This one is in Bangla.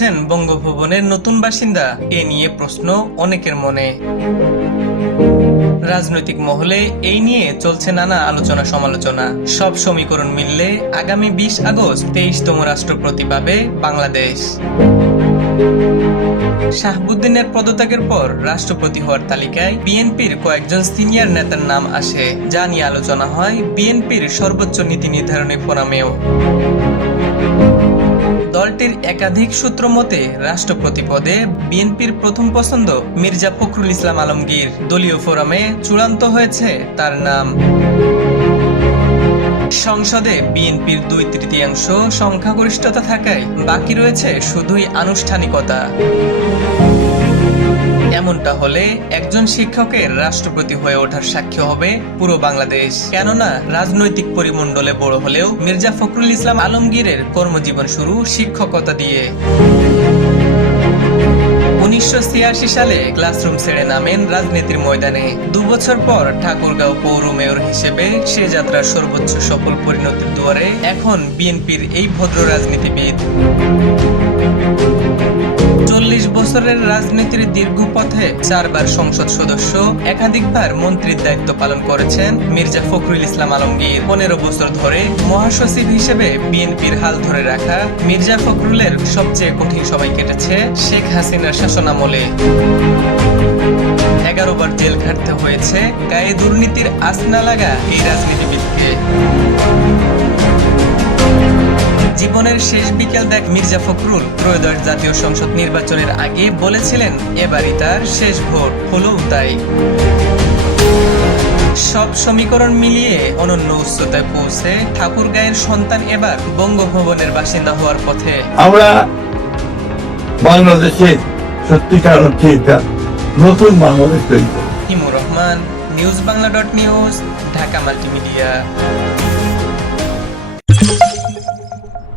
হচ্ছেন বঙ্গভবনের নতুন বাসিন্দা, এ নিয়ে প্রশ্ন অনেকের মনে। রাজনৈতিক মহলে এই নিয়ে চলছে নানা আলোচনা সমালোচনা। সব সমীকরণ মিললে আগামী 20 আগস্ট 23তম রাষ্ট্রপতি পাবে বাংলাদেশ। শাহাবুদ্দিনের পদত্যাগের পর রাষ্ট্রপতি হওয়ার তালিকায় বিএনপির কয়েকজন সিনিয়র নেতার নাম আসে, যা নিয়ে আলোচনা হয় বিএনপির সর্বোচ্চ নীতি নির্ধারণী ফোরামেও। দলটির একাধিক সূত্র মতে রাষ্ট্রপতি পদে বিএনপির প্রথম পছন্দ মির্জা ফখরুল ইসলাম আলমগীর। দলীয় ফোরামে চূড়ান্ত হয়েছে তার নাম। সংসদে বিএনপির 2/3 সংখ্যাগরিষ্ঠতা থাকায় বাকি রয়েছে শুধুই আনুষ্ঠানিকতা। এমনটা হলে একজন শিক্ষকের রাষ্ট্রপতি হয়ে ওঠার সাক্ষী হবে পুরো বাংলাদেশ। কেননা রাজনৈতিক পরিমণ্ডলে বড় হলেও মির্জা ফখরুল ইসলাম আলমগীরের কর্মজীবন শুরু শিক্ষকতা দিয়ে। 1986 সালে ক্লাসরুম ছেড়ে নামেন রাজনীতির ময়দানে। 2 বছর পর ঠাকুরগাঁও পৌর মেয়র হিসেবে সে যাত্রার সর্বোচ্চ সফল পরিণতির দুয়ারে এখন বিএনপির এই ভদ্র রাজনীতিবিদ। 40 বছরের রাজনীতির দীর্ঘ পথে 4 বার সংসদ সদস্য, একাধিকবার মন্ত্রীর দায়িত্ব পালন করেছেন মির্জা ফখরুল ইসলাম আলমগীর। 15 বছর ধরে মহাসচিব হিসেবে বিএনপির হাল ধরে রাখা মির্জা ফখরুলের সবচেয়ে কঠিন সময় কেটেছে শেখ হাসিনার শাসনামলে। 11 বার জেল খাটতে হয়েছে গায়ে দুর্নীতির আঁচ না লাগা এই রাজনীতিবিদকে। জীবনের শেষ বিকেল দেখ মির্জা ফখরুল ত্রয়োদশ জাতীয় সংসদ নির্বাচনের আগে বলেছিলেন এবারই তার শেষ ভোট, হলো তাই। সব সমীকরণ মিলিয়ে অনন্য উচ্চতায় পৌঁছে ঠাকুরগাঁয়ের সন্তান এবার বঙ্গভবনের বাসিন্দা হওয়ার পথে। আমরা বাংলাদেশে সত্যিকার অর্থে এটা নতুন বাংলাদেশ তৈরি করব। হিমুর Rahman, news Bangla .news, Dhaka multimedia.